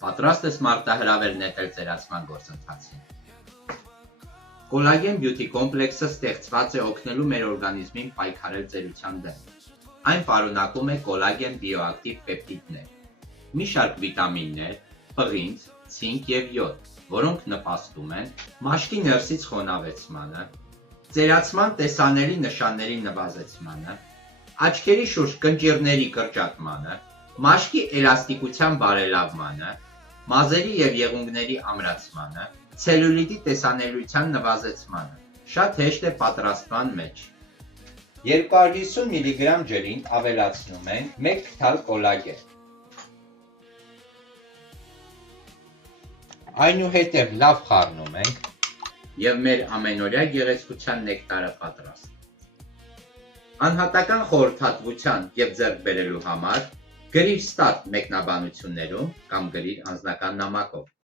Պատրաստ ես մարտահրավեր նետել ծերացման գործընթացին։ Կոլագեն բյութի կոմպլեքսը ստեղծված է օգնելու մեր օրգանիզմին պայքարել ծերության դեմ։ Այն պարունակում է կոլագեն բիոակտիվ պեպտիդներ, մի շարք վիտամիններ, պղինձ, ցինկ և յոդ, որոնք նպաստում են մաշկի ներսից խոնավեցմանը, ծերացման տեսանելի նշանների նվազեցմանը, աչքերի շուրջ կնճիռների կրճատմանը, մաշկի էլաստիկության բարելավմանը, մազերի և եղունգների ամրացմանը, ցելյուլիտի տեսանելիության նվազեցմանը։ Շատ հեշտ է պատրաստման մեջ։ 250 մգ ջրին ավելացնում ենք 1 քթալ կոլագեն։ Այնուհետև լավ խառնում ենք և մեր ամենօրյա գեղեցկության նեկտարը պատրաստ։ Անհատական խորհրդատվության և ձեռք բերելու համար գրիր ստատ մեկնաբանություններում կամ գրիր անձնական նամակով։